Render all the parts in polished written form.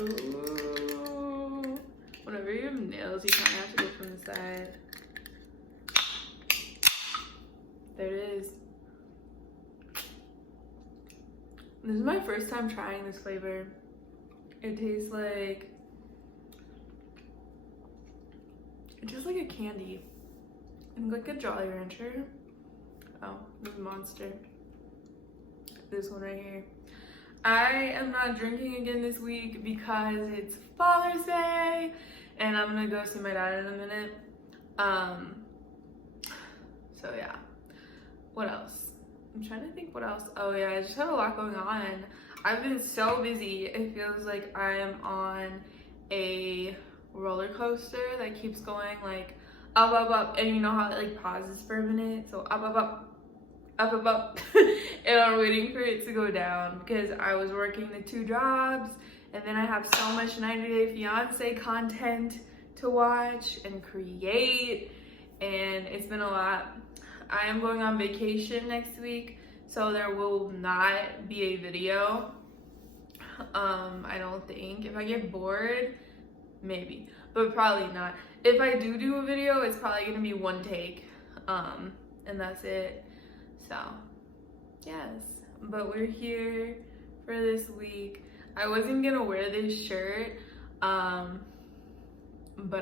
Ooh. Whenever you have nails, you kind of have to go from the side. There it is. This is my first time trying this flavor. It tastes like a candy. And like a Jolly Rancher. Oh, this Monster. This one right here. I am not drinking again this week because it's Father's Day and I'm gonna go see my dad in a minute. So yeah. What else? I'm trying to think what else. Oh yeah, I just have a lot going on. I've been so busy. It feels like I'm on a roller coaster that keeps going like up, up, up, and you know how it like pauses for a minute? So up, up, up, up, up, up, and I'm waiting for it to go down because I was working the 2 jobs and then I have so much 90 Day Fiance content to watch and create, and it's been a lot. I am going on vacation next week, so there will not be a video. I don't think. If I get bored, maybe, but probably not. If I do a video, it's probably gonna be 1 take, and that's it. So yes, but we're here for this week. I wasn't gonna wear this shirt, but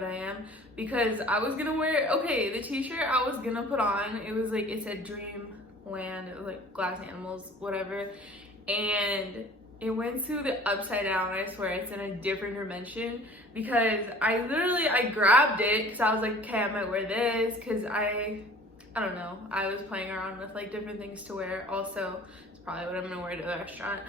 I am, because I was gonna wear, okay, the t-shirt I was gonna put on, it was like, it said Dreamland, it was like glass animals, whatever, and it went to the upside down. I swear it's in a different dimension, because I grabbed it because I was like, okay, I might wear this, because I don't know, I was playing around with like different things to wear. Also, it's probably what I'm gonna wear to the restaurant.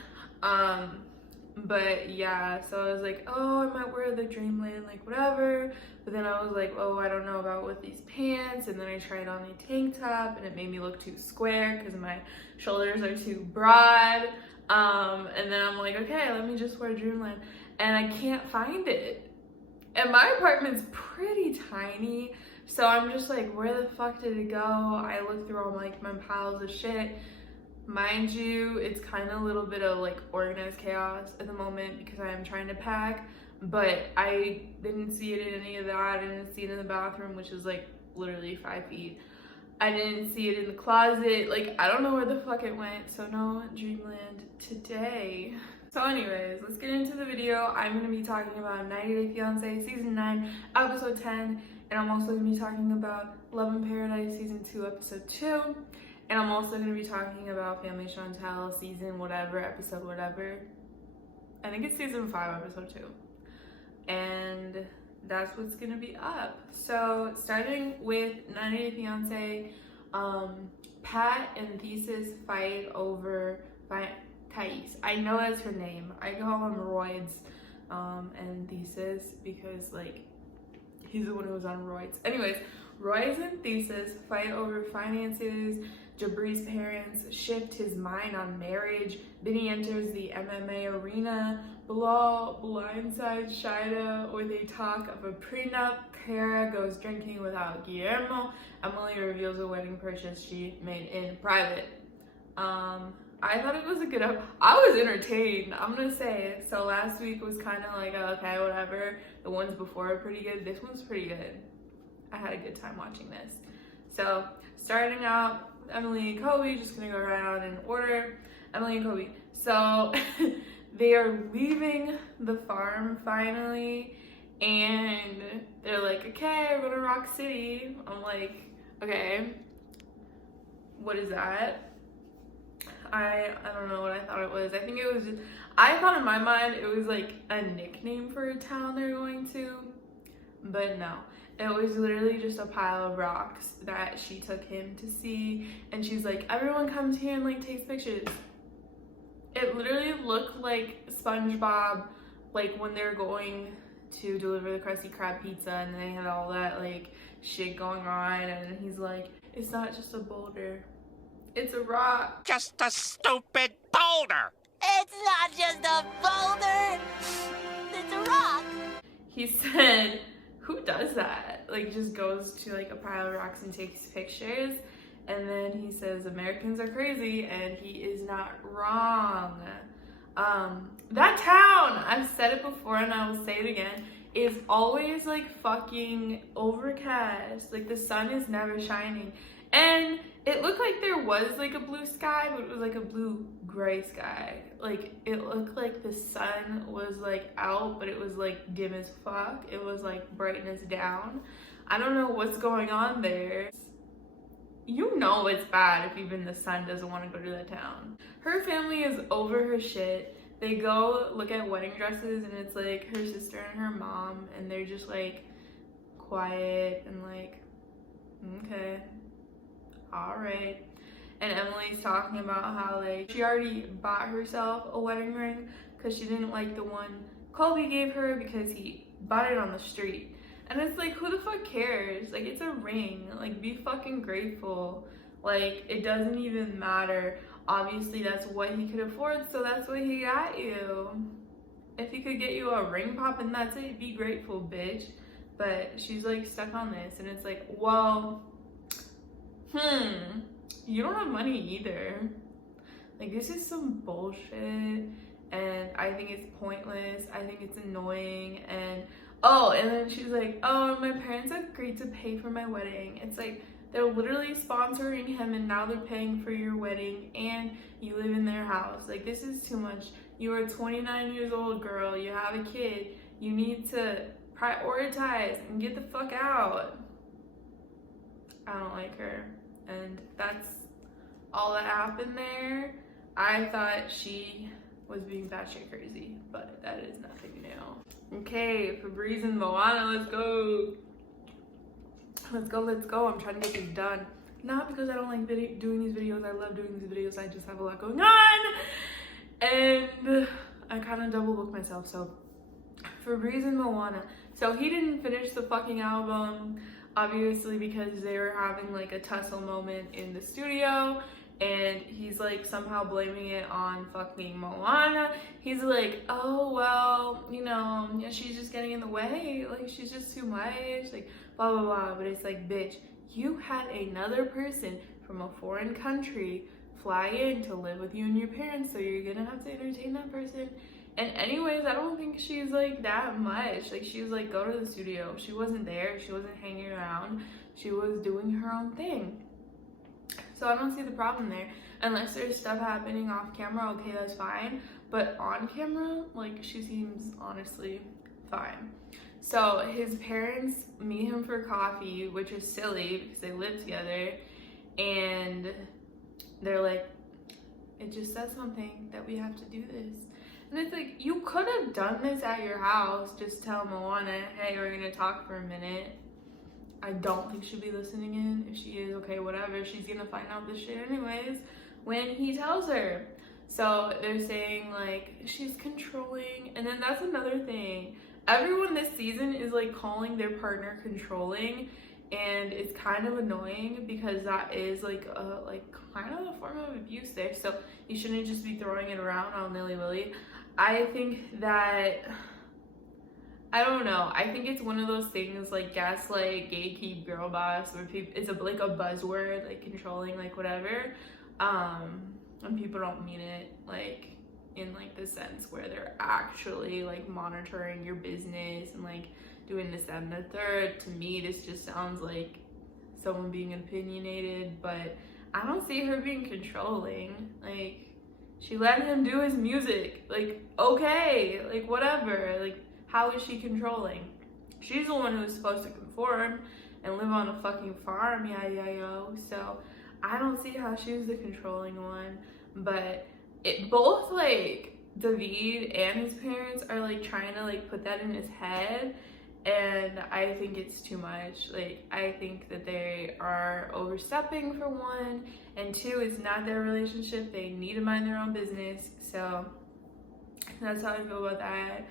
But yeah, so I was like, oh, I might wear the Dreamland, like whatever. But then I was like, oh, I don't know about with these pants. And then I tried on a tank top and it made me look too square because my shoulders are too broad. And then I'm like, okay, let me just wear Dreamland. And I can't find it. And my apartment's pretty tiny. So I'm just like, where the fuck did it go? I looked through all my piles of shit. Mind you, it's kind of a little bit of like organized chaos at the moment because I am trying to pack, but I didn't see it in any of that. I didn't see it in the bathroom, which is like literally 5 feet. I didn't see it in the closet. Like, I don't know where the fuck it went. So no Dreamland today. So anyways, let's get into the video. I'm going to be talking about 90 Day Fiance Season 9, Episode 10. And I'm also going to be talking about Love in Paradise Season 2, Episode 2. And I'm also going to be talking about Family Chantel Season whatever, Episode whatever. I think it's Season 5, Episode 2. And that's what's going to be up. So starting with 90 Day Fiance, Pat and Thesis fight over Thais. I know that's her name. I call him Roids and Thesis because like he's the one who was on roids. Anyways, Roids and Thesis fight over finances. Jabri's parents shift his mind on marriage. Benny enters the MMA arena. Bilal blindsides Shida with a talk of a prenup. Kara goes drinking without Guillermo. Emily reveals a wedding purchase she made in private. I thought it was a good I was entertained, I'm gonna say. So last week was kind of like, okay, whatever. The ones before are pretty good. This one's pretty good. I had a good time watching this. So starting out, Emily and Kobe, just gonna go around in order. Emily and Kobe. So they are leaving the farm finally, and they're like, okay, we're going to Rock City. I'm like, okay, what is that? I don't know what I thought it was. I think it was just, I thought in my mind it was like a nickname for a town they're going to, but no. It was literally just a pile of rocks that she took him to see, and she's like, everyone comes here and like takes pictures. It literally looked like SpongeBob, like when they're going to deliver the Krusty Krab pizza and they had all that like shit going on, and he's like, it's not just a boulder, it's a rock. Just a stupid boulder. It's not just a boulder, it's a rock. He said, who does that? Like just goes to like a pile of rocks and takes pictures. And then he says Americans are crazy, and he is not wrong. That town, I've said it before and I will say it again, is always like fucking overcast. Like the sun is never shining. And it looked like there was like a blue sky, but it was like a blue gray sky. Like it looked like the sun was like out, but it was like dim as fuck. It was like brightness down. I don't know what's going on there. You know it's bad if even the sun doesn't want to go to that town. Her family is over her shit. They go look at wedding dresses and it's like her sister and her mom and they're just like quiet and like, okay, all right. And Emily's talking about how like she already bought herself a wedding ring because she didn't like the one Colby gave her because he bought it on the street. And it's like, who the fuck cares? Like, it's a ring. Like, be fucking grateful. Like, it doesn't even matter. Obviously, that's what he could afford, so that's what he got you. If he could get you a ring pop and that's it, be grateful, bitch. But she's, like, stuck on this. And it's like, well, you don't have money either. Like, this is some bullshit. And I think it's pointless. I think it's annoying. And oh, and then she's like, oh, my parents agreed to pay for my wedding. It's like, they're literally sponsoring him and now they're paying for your wedding and you live in their house. Like, this is too much. You are 29 years old, girl. You have a kid. You need to prioritize and get the fuck out. I don't like her. And that's all that happened there. I thought she was being batshit crazy, but that is nothing new. Okay, Febreze and Moana, let's go. Let's go, let's go. I'm trying to get this done. Not because I don't like doing these videos. I love doing these videos. I just have a lot going on. And I kind of double booked myself. So, Febreze and Moana. So, he didn't finish the fucking album, obviously, because they were having like a tussle moment in the studio. And he's like somehow blaming it on fucking Moana. He's like, oh, well, you know, yeah, she's just getting in the way. Like, she's just too much. Like, blah, blah, blah. But it's like, bitch, you had another person from a foreign country fly in to live with you and your parents. So you're going to have to entertain that person. And anyways, I don't think she's like that much. Like, she was like, go to the studio. She wasn't there. She wasn't hanging around. She was doing her own thing. So I don't see the problem there. Unless there's stuff happening off camera, okay, that's fine. But on camera, like, she seems honestly fine. So his parents meet him for coffee, which is silly because they live together. And they're like, it just says something that we have to do this. And it's like, you could have done this at your house. Just tell Moana, hey, we're going to talk for a minute. I don't think she'll be listening in. If she is, okay, whatever. She's gonna find out this shit anyways when he tells her. So they're saying like she's controlling, and then that's another thing. Everyone this season is like calling their partner controlling, and it's kind of annoying because that is like kind of a form of abuse there. So you shouldn't just be throwing it around all nilly-willy. I think that, I don't know. I think it's one of those things like gaslight, gatekeep, girl boss, where people, it's like a buzzword, like controlling, like whatever. And people don't mean it like in like the sense where they're actually like monitoring your business and like doing this, that, and the third. To me, this just sounds like someone being opinionated, but I don't see her being controlling. Like, she let him do his music. Like, okay, like whatever. Like, how is she controlling? She's the one who's supposed to conform and live on a fucking farm, yo. So I don't see how she's the controlling one. But it both like David and his parents are like trying to like put that in his head, and I think it's too much. Like, I think that they are overstepping for one, and two, it's not their relationship. They need to mind their own business. So that's how I feel about that.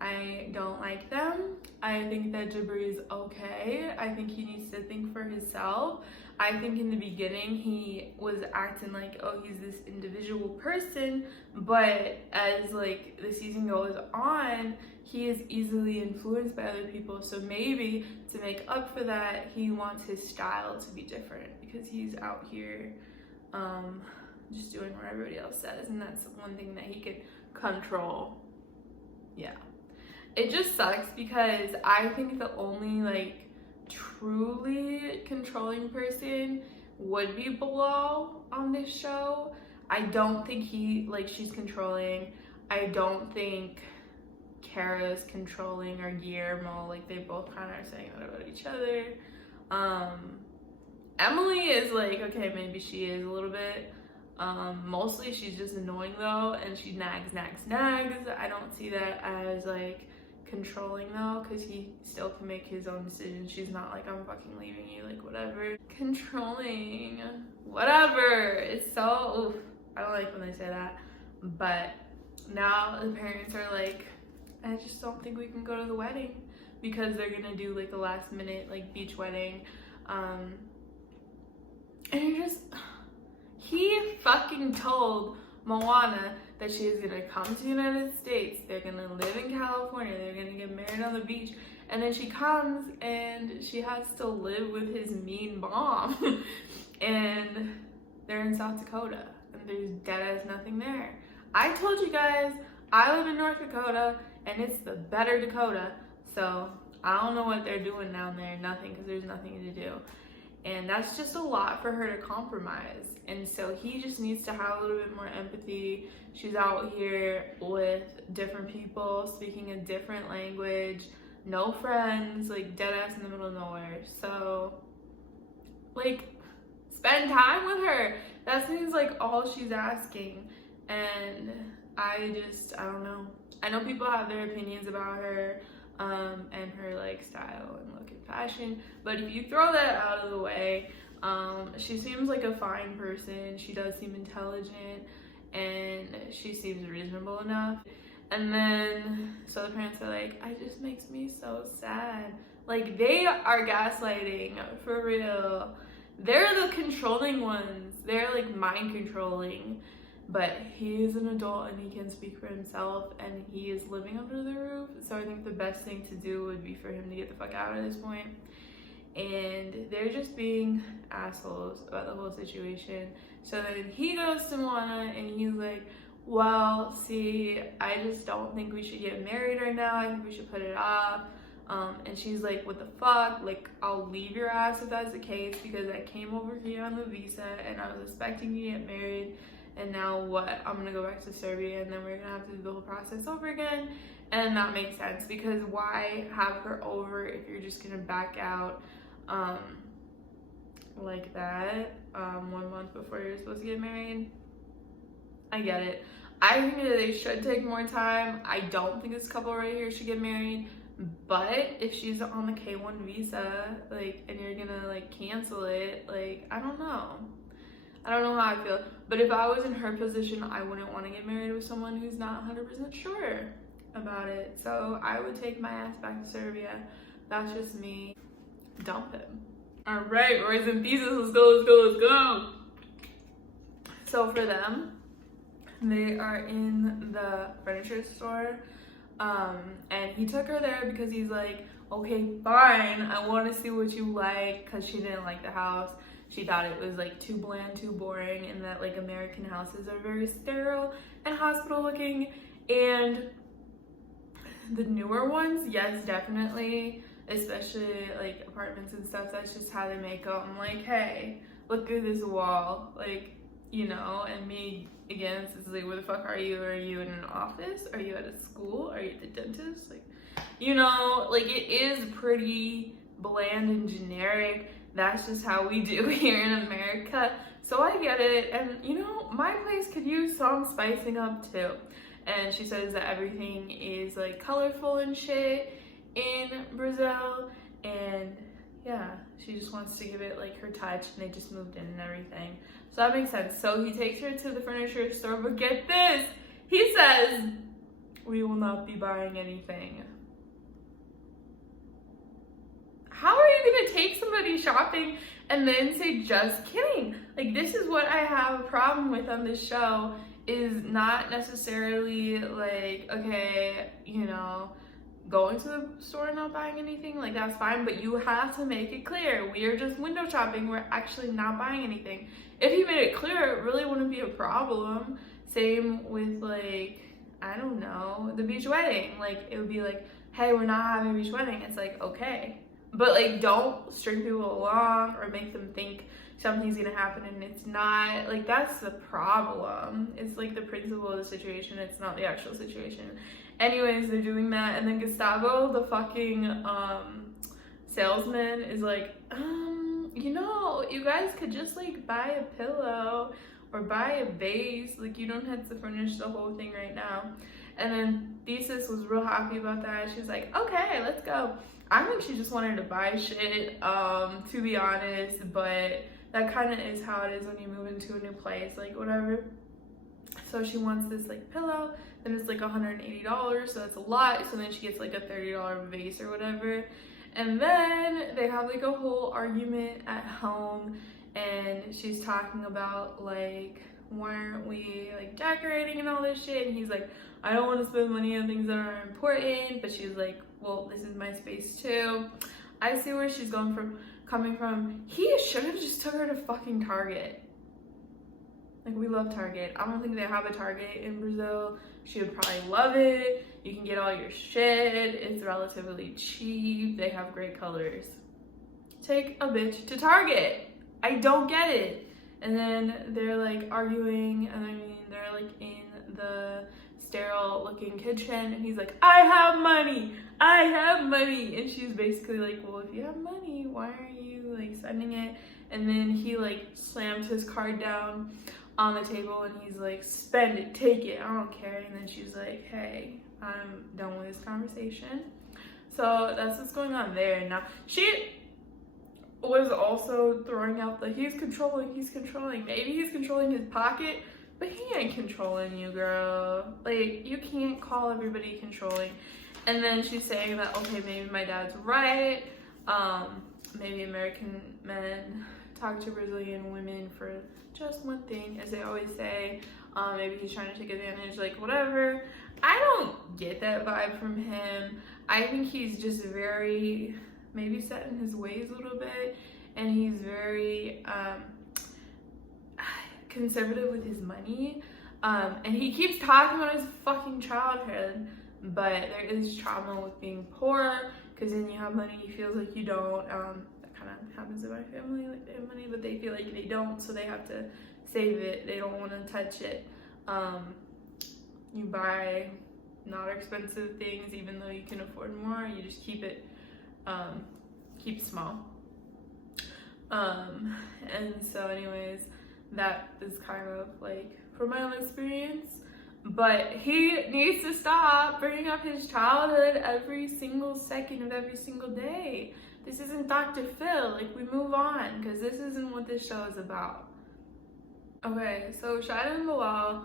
I don't like them. I think that Jabri is okay. I think he needs to think for himself. I think in the beginning he was acting like, oh, he's this individual person, but as like the season goes on, he is easily influenced by other people. So maybe to make up for that, he wants his style to be different because he's out here just doing what everybody else says, and that's one thing that he could control. Yeah. It just sucks because I think the only like truly controlling person would be Bilal on this show. I don't think she's controlling. I don't think Kara's controlling or Guillermo. Like, they both kind of are saying that about each other. Emily is like, okay, maybe she is a little bit. Mostly she's just annoying though, and she nags. I don't see that as like controlling though, because he still can make his own decisions. She's not like, I'm fucking leaving you, like whatever. Controlling, whatever. It's so, oof, I don't like when they say that. But now the parents are like, I just don't think we can go to the wedding because they're gonna do like a last minute like beach wedding. And you're just, he fucking told Moana that she is gonna come to the United States, they're gonna live in California, they're gonna get married on the beach, and then she comes and she has to live with his mean mom. And they're in South Dakota and there's dead as nothing there. I told you guys, I live in North Dakota and it's the better Dakota, so I don't know what they're doing down there, nothing, because there's nothing to do. And that's just a lot for her to compromise. And so he just needs to have a little bit more empathy. She's out here with different people, speaking a different language, no friends, like dead ass in the middle of nowhere. So, like, spend time with her. That seems like all she's asking. And I don't know. I know people have their opinions about her, and her like style and look and fashion, but if you throw that out of the way, she seems like a fine person. She does seem intelligent and she seems reasonable enough. And then so the parents are like, it just makes me so sad. Like, they are gaslighting for real. They're the controlling ones. They're like mind controlling. But he is an adult and he can speak for himself and he is living under the roof. So I think the best thing to do would be for him to get the fuck out at this point. And they're just being assholes about the whole situation. So then he goes to Moana and he's like, well, see, I just don't think we should get married right now. I think we should put it off. And she's like, what the fuck? Like, I'll leave your ass if that's the case, because I came over here on the visa and I was expecting you to get married. And now what? I'm gonna go back to Serbia and then we're gonna have to do the whole process over again. And that makes sense, because why have her over if you're just gonna back out like that 1 month before you're supposed to get married? I get it. I think that they should take more time. I don't think this couple right here should get married. But if she's on the K1 visa, like, and you're gonna like cancel it, like, I don't know how I feel. But if I was in her position, I wouldn't want to get married with someone who's not 100% sure about it. So I would take my ass back to Serbia. That's just me. Dump him. All right, boys and pieces, let's go. So for them, they are in the furniture store. And he took her there because he's like, okay, fine, I want to see what you like, because she didn't like the house. She thought it was like too bland, too boring, and that like American houses are very sterile and hospital looking. And the newer ones, yes, definitely, especially like apartments and stuff, that's just how they make them. Like, hey, look at this wall, like, you know. And me, again, it's like, where the fuck are you? Are you in an office? Are you at a school? Are you at the dentist? Like, you know, like, it is pretty bland and generic. That's just how we do here in America. So I get it. And, you know, my place could use some spicing up too. And she says that everything is like colorful and shit in Brazil. And yeah, she just wants to give it like her touch, and they just moved in and everything. So that makes sense. So he takes her to the furniture store, but get this, he says, we will not be buying anything. How are you gonna take somebody shopping and then say, just kidding? Like, this is what I have a problem with on this show, is not necessarily like, okay, you know, going to the store and not buying anything, like, that's fine, but you have to make it clear, we are just window shopping, we're actually not buying anything. If he made it clear, it really wouldn't be a problem. Same with like, I don't know, the beach wedding. Like, it would be like, hey, we're not having a beach wedding. It's like, okay. But like, don't string people along or make them think something's gonna happen and it's not. Like, that's the problem. It's like the principle of the situation, it's not the actual situation. Anyways, they're doing that, and then Gustavo, the fucking salesman, is like, you know, you guys could just like buy a pillow or buy a vase. Like, you don't have to furnish the whole thing right now. And then Thesis was real happy about that. She's like, okay, let's go. I think she just wanted to buy shit, to be honest, but that kind of is how it is when you move into a new place, like whatever. So she wants this like pillow, then it's like $180, so that's a lot. So then she gets like a $30 vase or whatever. And then they have like a whole argument at home, and she's talking about like, why aren't we like decorating and all this shit? And he's like, I don't want to spend money on things that aren't important. But she's like, well, this is my space too. I see where she's coming from. He should have just took her to fucking Target. Like, we love Target. I don't think they have a Target in Brazil. She would probably love it. You can get all your shit. It's relatively cheap. They have great colors. Take a bitch to Target. I don't get it. And then they're like arguing, and I mean, they're like in the sterile looking kitchen, and he's like, I have money. And she's basically like, well, if you have money, why are you like spending it? And then he like slams his card down on the table, and he's like, spend it, take it, I don't care. And then she's like, hey, I'm done with this conversation. So that's what's going on there. Now, she was also throwing out the he's controlling. Maybe he's controlling his pocket, but he ain't controlling you, girl. Like, you can't call everybody controlling. And then she's saying that, okay, maybe my dad's right. Maybe American men talk to Brazilian women for just one thing, as they always say. Maybe he's trying to take advantage, like whatever. I don't get that vibe from him. I think he's just very, maybe set in his ways a little bit, and he's very conservative with his money. And he keeps talking about his fucking childhood, but there is trauma with being poor, because then you have money, he feels like you don't. That kind of happens in my family, like they have money, but they feel like they don't, so they have to save it. They don't want to touch it. You buy not expensive things, even though you can afford more, you just keep it, keep small. And so anyways, that is kind of like from my own experience. But he needs to stop bringing up his childhood every single second of every single day. This isn't Dr. Phil. Like, we move on, because this isn't what this show is about. Okay, so Shida and Bilal,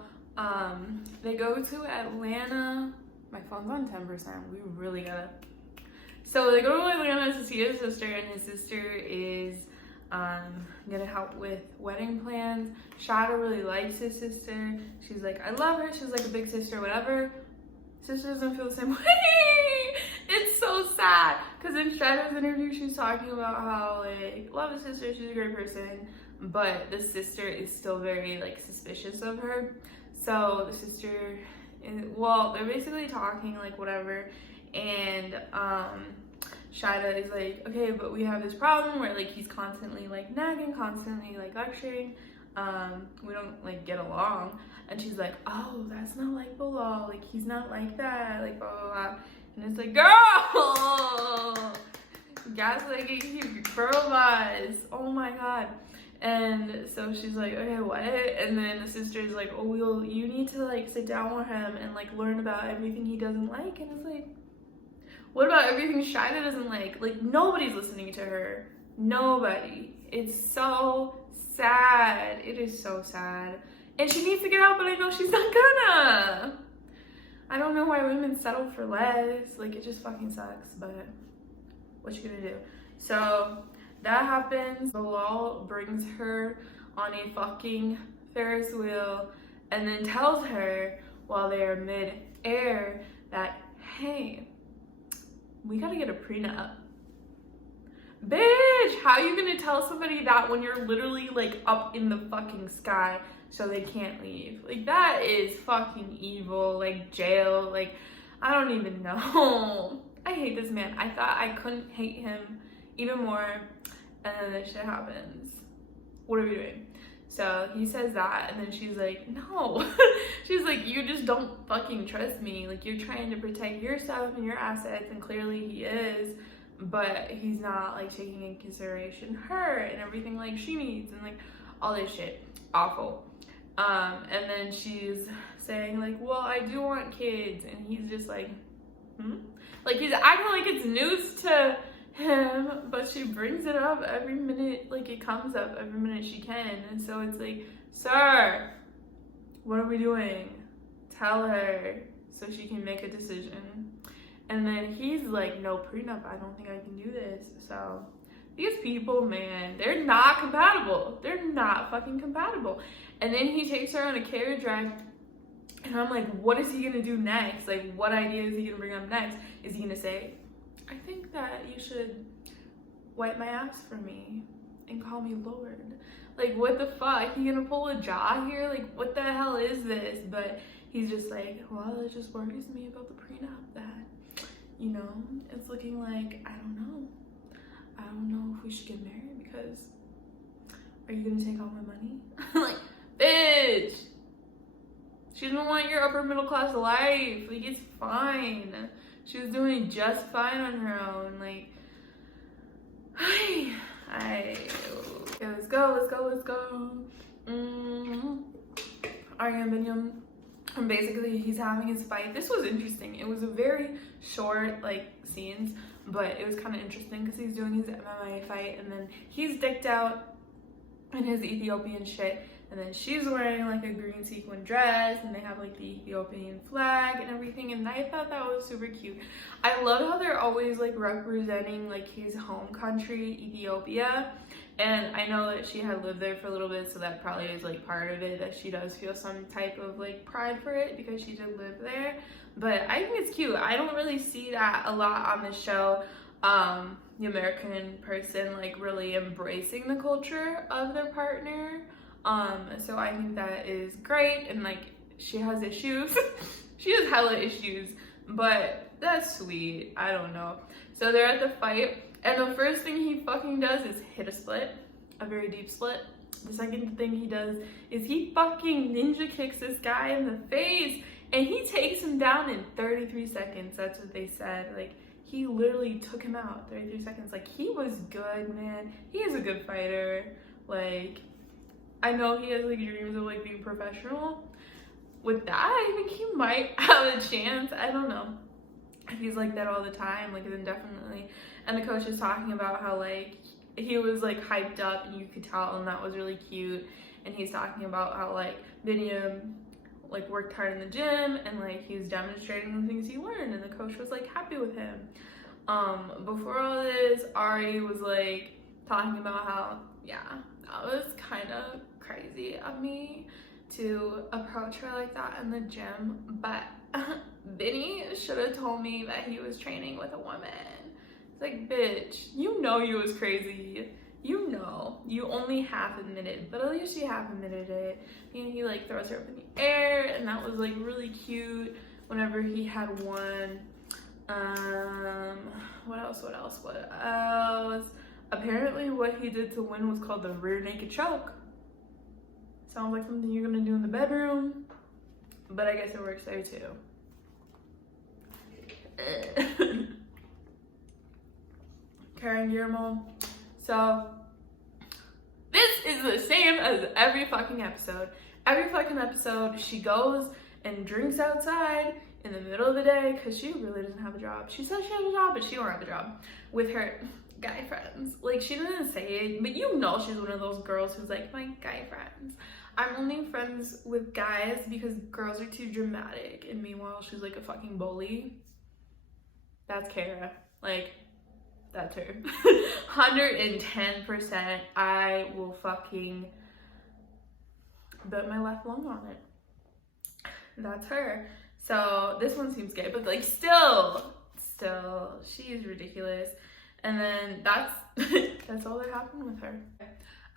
they go to Atlanta. My phone's on 10%. We really gotta. So they go to Atlanta to see his sister, and his sister is gonna help with wedding plans. Shada really likes his sister. She's like, I love her. She's like a big sister, whatever. Sister doesn't feel the same way. It's so sad. Because in Shada's interview, she's talking about how, like, love his sister. She's a great person. But the sister is still very, like, suspicious of her. So the sister, well, they're basically talking, like, whatever. And, Shida is like, okay, but we have this problem where, like, he's constantly, like, nagging, constantly, like, lecturing. We don't, like, get along. And she's like, oh, that's not like Bilal. Like, he's not like that. Like, blah, blah, blah. And it's like, girl! Gaslighting you, girl vibes. Oh, my God. And so she's like, okay, what? And then the sister's like, oh, well, you need to, like, sit down with him and, like, learn about everything he doesn't like. And it's like, what about everything Shida doesn't like? Like, nobody's listening to her. Nobody. It's so sad. It is so sad. And she needs to get out, but I know she's not gonna. I don't know why women settle for less. Like, it just fucking sucks, but what you gonna do? So that happens. Bilal brings her on a fucking Ferris wheel and then tells her while they are mid-air that, hey, we gotta get a prenup. Bitch! bitch, how are you gonna tell somebody that when you're literally like up in the fucking sky so they can't leave? Like, that is fucking evil. Like, jail. Like, I don't even know. I hate this man. I thought I couldn't hate him even more, and then this shit happens. What are we doing? So he says that, and then she's like, no. She's like, you just don't fucking trust me. Like, you're trying to protect yourself and your assets, and clearly he is, but he's not like taking in consideration her and everything like she needs, and like all this shit. Awful. And then she's saying like, well, I do want kids, and he's just like, like, he's acting like it's news to him, but she brings it up every minute, like it comes up every minute she can. And so it's like, sir, what are we doing? Tell her so she can make a decision. And then he's like, no prenup, I don't think I can do this. So these people, man, they're not compatible. They're not fucking compatible. And then he takes her on a carriage ride, and I'm like, what is he gonna do next? Like, what idea is he gonna bring up next? Is he gonna say, I think that you should wipe my ass for me and call me Lord? Like, what the fuck? He gonna pull a jaw here? Like, what the hell is this? But he's just like, well, it just worries me about the prenup that, you know, it's looking like, I don't know if we should get married, because are you gonna take all my money? Like, bitch, she doesn't want your upper middle class life. Like, it's fine. She was doing just fine on her own. Like, okay, let's go. Ariane Binyam, and basically he's having his fight. This was interesting. It was a very short, like, scenes, but it was kind of interesting because he's doing his MMA fight, and then he's decked out in his Ethiopian shit, and then she's wearing like a green sequin dress, and they have like the Ethiopian flag and everything, and I thought that was super cute. I love how they're always like representing like his home country, Ethiopia, and I know that she had lived there for a little bit, so that probably is like part of it, that she does feel some type of like pride for it because she did live there. But I think it's cute. I don't really see that a lot on the show. The American person like really embracing the culture of their partner. So I think that is great, and like, she has issues. She has hella issues, but that's sweet. I don't know. So they're at the fight, and the first thing he fucking does is hit a split, a very deep split. The second thing he does is he fucking ninja kicks this guy in the face, and he takes him down in 33 seconds. That's what they said. Like, he literally took him out 33 seconds. Like, he was good, man. He is a good fighter. Like, I know he has like dreams of like being professional. With that, I think he might have a chance. I don't know. If he's like that all the time, like, then definitely. And the coach is talking about how like he was like hyped up, and you could tell, and that was really cute. And he's talking about how like Binyam like worked hard in the gym, and like he was demonstrating the things he learned, and the coach was like happy with him. Before all this, Ari was like talking about how, yeah, that was kind of crazy of me to approach her like that in the gym, but Vinny should have told me that he was training with a woman. It's like, bitch, you know you was crazy. You know, you only half admitted, but at least you half admitted it. And he like throws her up in the air, and that was like really cute whenever he had won. What else? Apparently what he did to win was called the rear naked choke. Sounds like something you're gonna do in the bedroom, but I guess it works there too. Karen Guillermo. So this is the same as every fucking episode. Every fucking episode, she goes and drinks outside in the middle of the day because she really doesn't have a job. She says she has a job, but she don't have a job, with her guy friends. Like, she doesn't say it, but you know she's one of those girls who's like, my guy friends. I'm only friends with guys because girls are too dramatic, and meanwhile she's like a fucking bully. That's Kara. Like, that's her. 110%. I will fucking bet my left lung on it. That's her. So this one seems gay, but like still she is ridiculous. And then that's that's all that happened with her.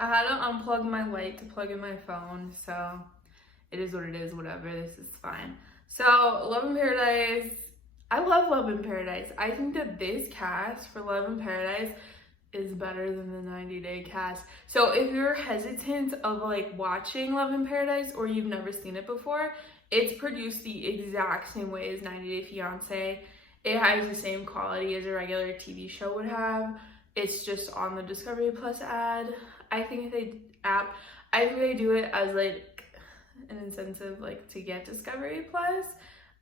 I had to unplug my light to plug in my phone, so it is what it is, whatever, this is fine. So Love in Paradise, I love Love in Paradise. I think that this cast for Love in Paradise is better than the 90-day cast. So if you're hesitant of like watching Love in Paradise or you've never seen it before, it's produced the exact same way as 90 Day Fiance. It has the same quality as a regular TV show would have. It's just on the Discovery Plus ad. I think they do it as like an incentive like to get Discovery Plus.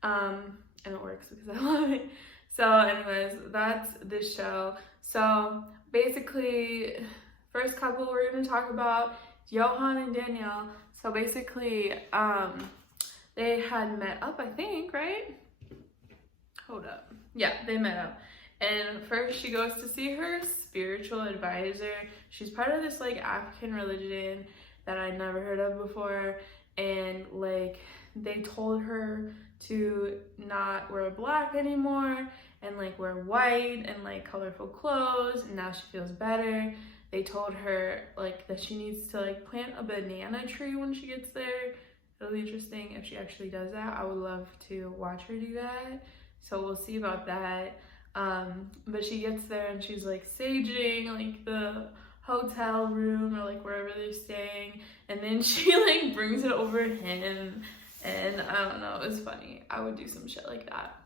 And it works because I love it. So anyways, that's this show. So basically, first couple we're gonna talk about Johan and Danielle. So basically, they had met up, I think, right? Hold up. Yeah, they met up. And first she goes to see her spiritual advisor. She's part of this like African religion that I'd never heard of before. And like they told her to not wear black anymore and like wear white and like colorful clothes, and now she feels better. They told her like that she needs to like plant a banana tree when she gets there. It'll be interesting if she actually does that. I would love to watch her do that. So we'll see about that. But she gets there and she's like saging like the hotel room or like wherever they're staying, and then she like brings it over him, and I don't know, it was funny. I would do some shit like that.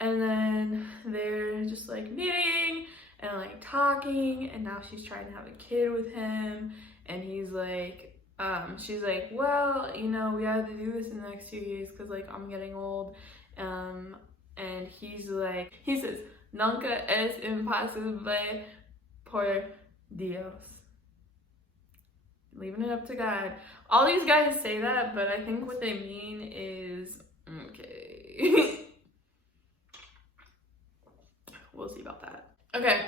And then they're just like meeting and like talking, and now she's trying to have a kid with him, and he's like she's like, well, you know, we have to do this in the next 2 years because like I'm getting old. And he's like, he says, nunca es imposible por Dios. Leaving it up to God. All these guys say that, but I think what they mean is, okay. We'll see about that. Okay,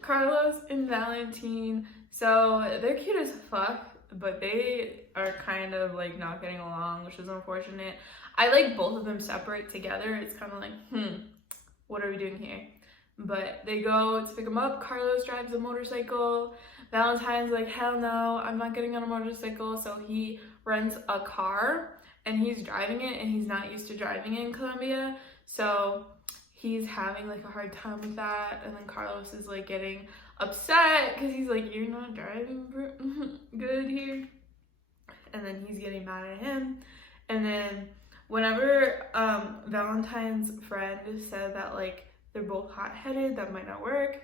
Carlos and Valentine. So they're cute as fuck, but they are kind of like not getting along, which is unfortunate. I like both of them separate together. It's kind of like, what are we doing here? But they go to pick him up. Carlos drives a motorcycle. Valentine's like, hell no, I'm not getting on a motorcycle. So he rents a car and he's driving it, and he's not used to driving it in Colombia. So he's having like a hard time with that. And then Carlos is like getting upset because he's like, you're not driving good here. And then he's getting mad at him. And then whenever Valentine's friend said that like they're both hot-headed, that might not work,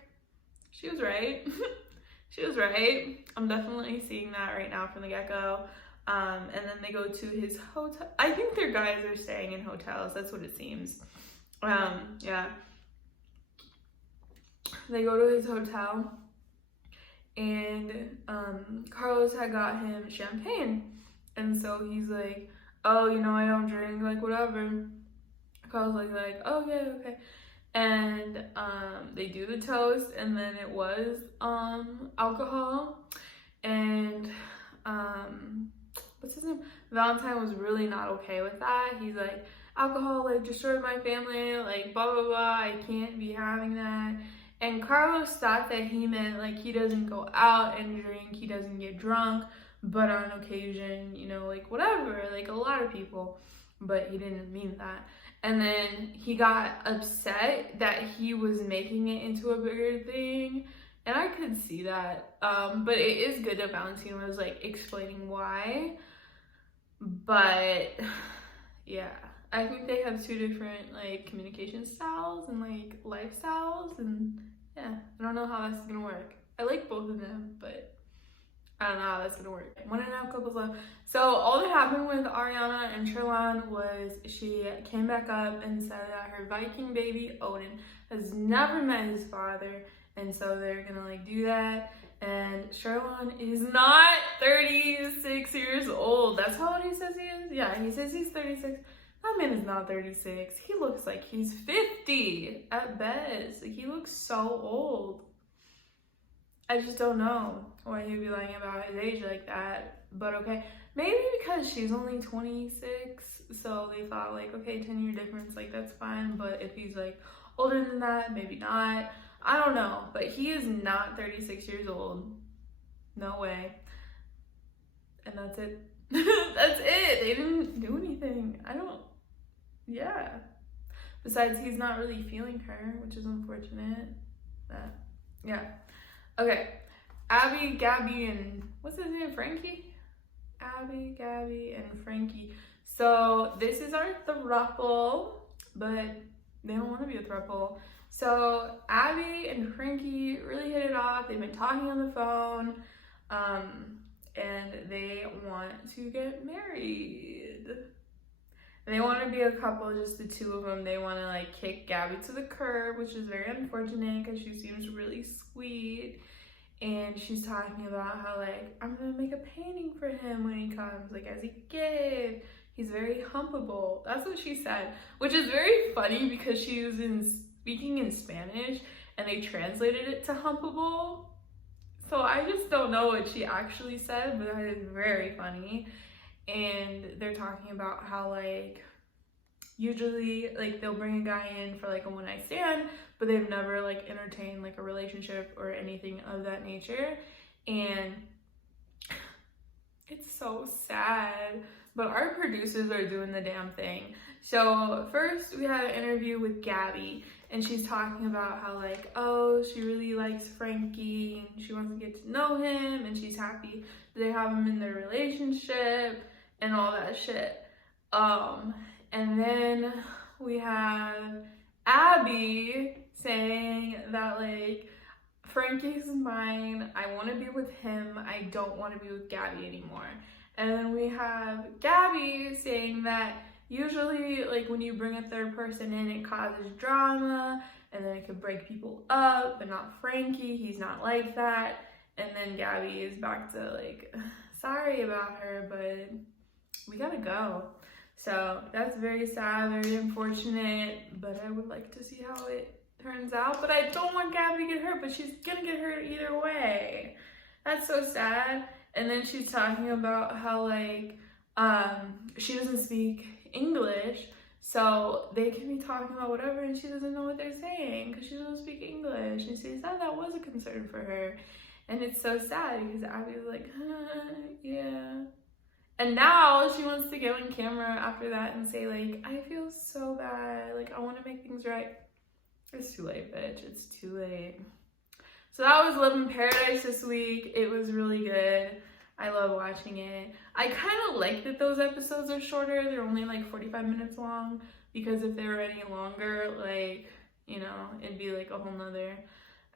she was right. She was right. I'm definitely seeing that right now from the get-go. And then they go to his hotel. I think their guys are staying in hotels. That's what it seems. Yeah. They go to his hotel, and Carlos had got him champagne. And so he's like, oh, you know, I don't drink, like, whatever. Carlos is like, oh, okay. And they do the toast, and then it was alcohol. And what's his name? Valentine was really not okay with that. He's like, alcohol like destroyed my family, like blah blah blah, I can't be having that. And Carlos thought that he meant like he doesn't go out and drink, he doesn't get drunk, but on occasion, you know, like whatever, like a lot of people. But he didn't mean that. And then he got upset that he was making it into a bigger thing, and I could see that. But it is good that Valentine was like explaining why. But yeah, I think they have two different like communication styles and like lifestyles, and yeah, I don't know how that's gonna work. I like both of them, but I don't know how that's gonna work. 1.5 couples left. So all that happened with Ariana and Sherlon was she came back up and said that her Viking baby Odin has never met his father, and so they're gonna like do that. And Sherlon is not 36 years old. That's how old he says he is? Yeah, he says he's 36. That man is not 36. He looks like he's 50 at best. Like, he looks so old. I just don't know why he'd be lying about his age like that. But okay, maybe because she's only 26, so they thought like, okay, 10-year difference, like that's fine. But if he's like older than that, maybe not. I don't know, but he is not 36 years old. No way. And that's it. That's it. They didn't do anything. Yeah. Besides, he's not really feeling her, which is unfortunate. But, yeah. Okay. Abby, Gabby, and what's his name? Frankie? Abby, Gabby, and Frankie. So this is our throuple, but they don't want to be a throuple. So Abby and Frankie really hit it off. They've been talking on the phone, and they want to get married. They want to be a couple, just the two of them. They want to like kick Gabby to the curb, which is very unfortunate because she seems really sweet. And she's talking about how like, I'm gonna make a painting for him when he comes, like as a gift. He's very humpable. That's what she said, which is very funny because she was speaking in Spanish and they translated it to humpable. So I just don't know what she actually said, but that is very funny. And they're talking about how like usually like they'll bring a guy in for like a one-night stand, but they've never like entertained like a relationship or anything of that nature. And it's so sad, but our producers are doing the damn thing. So first we had an interview with Gabby, and she's talking about how like, oh, she really likes Frankie and she wants to get to know him, and she's happy that they have him in their relationship and all that shit. And then we have Abby saying that like, Frankie's mine, I want to be with him, I don't want to be with Gabby anymore. And then we have Gabby saying that usually like when you bring a third person in, it causes drama and then it could break people up, but not Frankie, he's not like that. And then Gabby is back to like, sorry about her, but we gotta go. So that's very sad, very unfortunate, but I would like to see how it turns out. But I don't want Gabby to get hurt, but she's gonna get hurt either way. That's so sad. And then she's talking about how like she doesn't speak English, so they can be talking about whatever and she doesn't know what they're saying because she doesn't speak English. And she said that was a concern for her. And it's so sad because Abby's like, yeah. And now she wants to get on camera after that and say like, I feel so bad, like I want to make things right. It's too late, bitch. It's too late. So that was Love in Paradise this week. It was really good. I love watching it. I kind of like that those episodes are shorter. They're only like 45 minutes long, because if they were any longer, like, you know, it'd be like a whole nother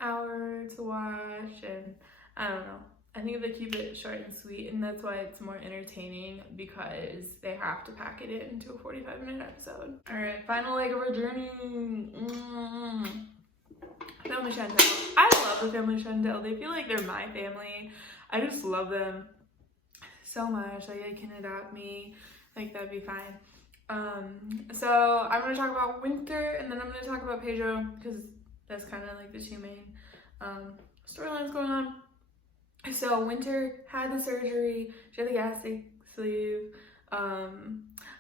hour to watch. And I don't know. I think they keep it short and sweet, and that's why it's more entertaining, because they have to pack it into a 45-minute episode. All right, final leg of our journey. Family Chantel. I love the Family Chantel. They feel like they're my family. I just love them so much. Like, they can adopt me. Like, that'd be fine. So I'm gonna talk about Winter, and then I'm gonna talk about Pedro, because that's kind of like the two main storylines going on. So Winter had the surgery. She had the gastric sleeve. I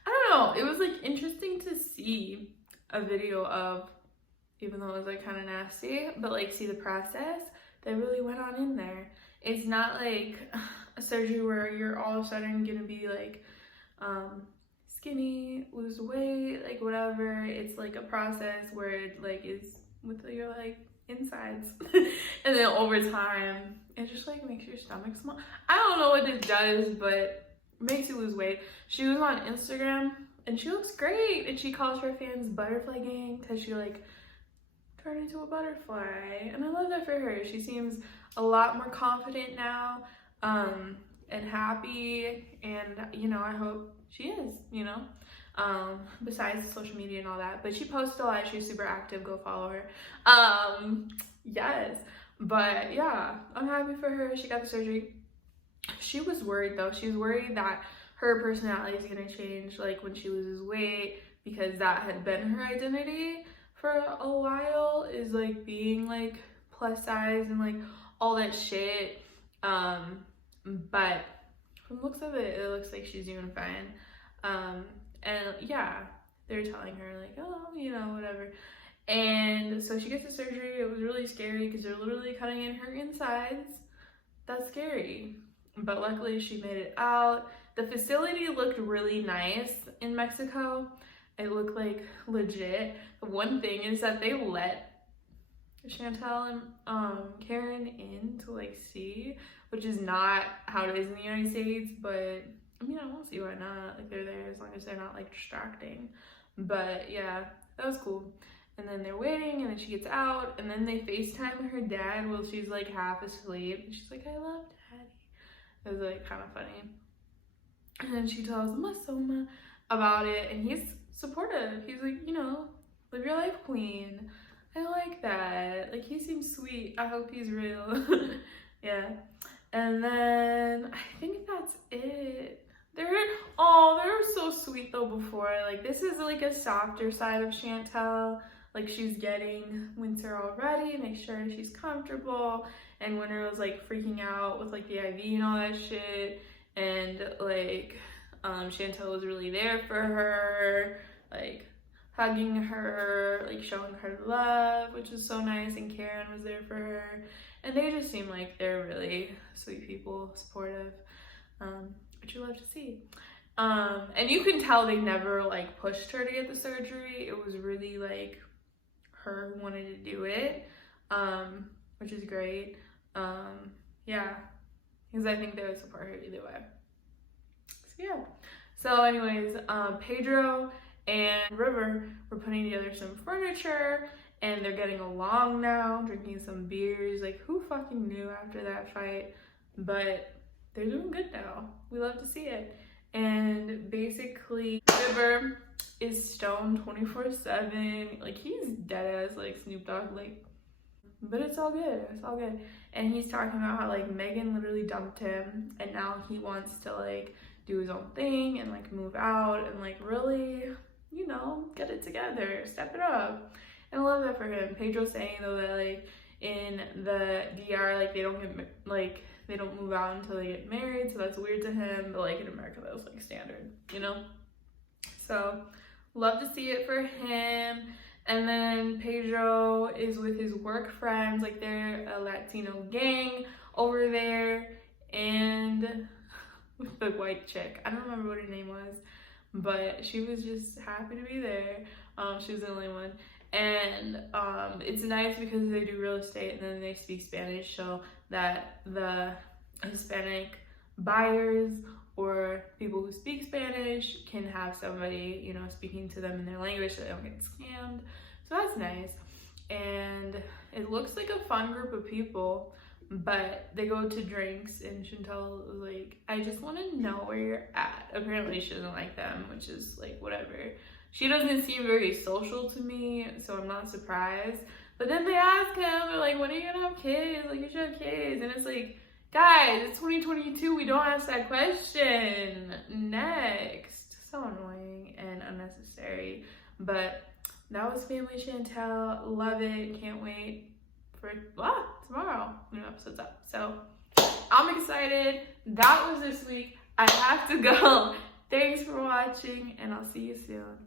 don't know. It was like interesting to see a video of, even though it was like kind of nasty, but like see the process that really went on in there. It's not like a surgery where you're all of a sudden gonna be like skinny, lose weight, like whatever. It's like a process where it like is with your like insides and then over time it just like makes your stomach small. I don't know what it does, but it makes you lose weight. She was on Instagram and she looks great, and she calls her fans Butterfly Gang because she like turned into a butterfly, and I love that for her. She seems a lot more confident now, and happy, and you know, I hope she is, you know, besides social media and all that. But she posts a lot, she's super active, go follow her. Yes, but yeah, I'm happy for her. She got the surgery. She was worried though. She was worried that her personality is gonna change like when she loses weight, because that had been her identity for a while, is like being like plus size and like all that shit. But from looks of it, it looks like she's doing fine. And yeah, they're telling her like, oh, you know, whatever. And so she gets the surgery. It was really scary because they're literally cutting in her insides. That's scary. But luckily she made it out. The facility looked really nice in Mexico. It looked like legit. The one thing is that they let Chantel and Karen in to like see, which is not how it is in the United States, but I mean, I don't see why not. Like, they're there as long as they're not like distracting. But yeah, that was cool. And then they're waiting, and then she gets out, and then they FaceTime her dad while she's like half asleep. And she's like, I love daddy. It was like kind of funny. And then she tells Masoma about it, and he's supportive. He's like, you know, live your life, queen. I like that. Like, he seems sweet. I hope he's real. Yeah. And then I think that's it. They were so sweet though before. Like, this is like a softer side of Chantel. Like, she's getting Winter all ready, make sure she's comfortable. And Winter was like freaking out with like the IV and all that shit. And like, Chantel was really there for her, like hugging her, like showing her love, which was so nice. And Karen was there for her. And they just seem like they're really sweet people, supportive, which you love to see. And you can tell they never like pushed her to get the surgery. It was really like her who wanted to do it, which is great. Yeah, because I think they would support her either way. So yeah. So anyways, Pedro and River were putting together some furniture, and they're getting along now, drinking some beers. Like, who fucking knew after that fight? But they're doing good now. We love to see it. And basically, River is stoned 24/7. Like, he's dead ass like Snoop Dogg, like, but it's all good. It's all good. And he's talking about how like Megan literally dumped him, and now he wants to like do his own thing and like move out and like really, you know, get it together, step it up. And I love that for him. Pedro's saying though that like in the DR, like they don't move out until they get married, so that's weird to him. But like in America, that was like standard, you know. So love to see it for him. And then Pedro is with his work friends, like they're a Latino gang over there, and with the white chick, I don't remember what her name was, but she was just happy to be there. She was the only one. And it's nice because they do real estate and then they speak Spanish, so that the Hispanic buyers or people who speak Spanish can have somebody, you know, speaking to them in their language so they don't get scammed. So that's nice. And it looks like a fun group of people, but they go to drinks and Chantel was like, I just want to know where you're at. Apparently she doesn't like them, which is like whatever. She doesn't seem very social to me, so I'm not surprised. But then they ask him, they're like, when are you gonna have kids? Like, you should have kids. And it's like, guys, it's 2022, we don't ask that question. Next. So annoying and unnecessary. But that was Family Chantel. Love it. Can't wait for tomorrow. New episode's up. So I'm excited. That was this week. I have to go. Thanks for watching, and I'll see you soon.